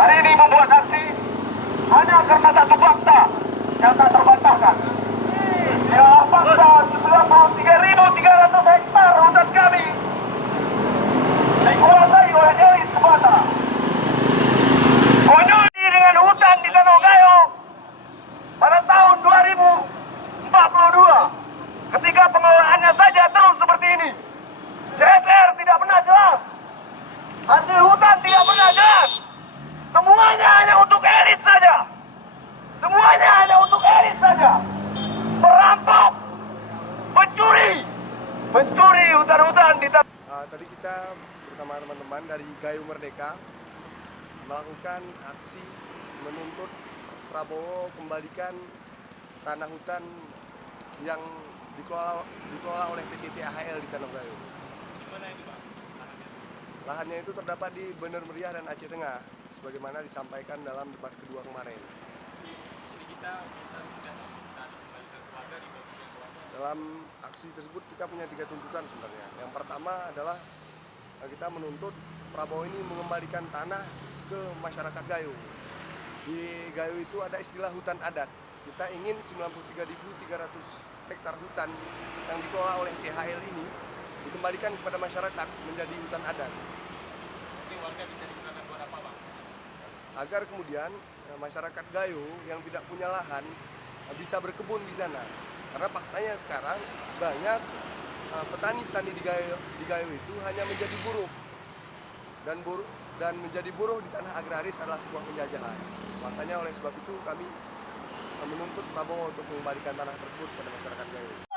hari ini membuat aksi hanya karena satu fakta yang tak terbantahkan. Ialah fakta 93.300 hektar hutan kami dikuasai oleh elit semata. Konyol dengan hutan di Danau Gayo pada tahun 2042, ketika pengelolaannya saja terus seperti ini. CSR tidak pernah jelas, hasil hutan tidak pernah jelas. Semuanya hanya untuk elit saja. Semuanya hanya untuk elit saja. Perampok, pencuri hutan-hutan di Tadi kita bersama teman-teman dari Gayo Merdeka melakukan aksi menuntut Prabowo kembalikan tanah hutan yang dikelola oleh PT TAHL di Danau Gayo. Di mana itu, Pak? Lahannya itu terdapat di Bener Meriah dan Aceh Tengah, sebagaimana disampaikan dalam debat kedua kemarin. Jadi kita sudah kembalikan ke warga di bawah keluarga. Dalam aksi tersebut kita punya 3 tuntutan sebenarnya. Yang pertama adalah kita menuntut Prabowo ini mengembalikan tanah ke masyarakat Gayo. Di Gayo itu ada istilah hutan adat. Kita ingin 93.300 hektar hutan yang dikelola oleh THL ini dikembalikan kepada masyarakat menjadi hutan adat. Ini warga bisa digunakan buat apa, Bang? Agar kemudian masyarakat Gayo yang tidak punya lahan bisa berkebun di sana. Karena faktanya sekarang banyak petani-petani di Gayo itu hanya menjadi buruh. Dan menjadi buruh di tanah agraris adalah sebuah penjajahan. Makanya oleh sebab itu kami menuntut Prabowo untuk mengembalikan tanah tersebut kepada masyarakat Gayo.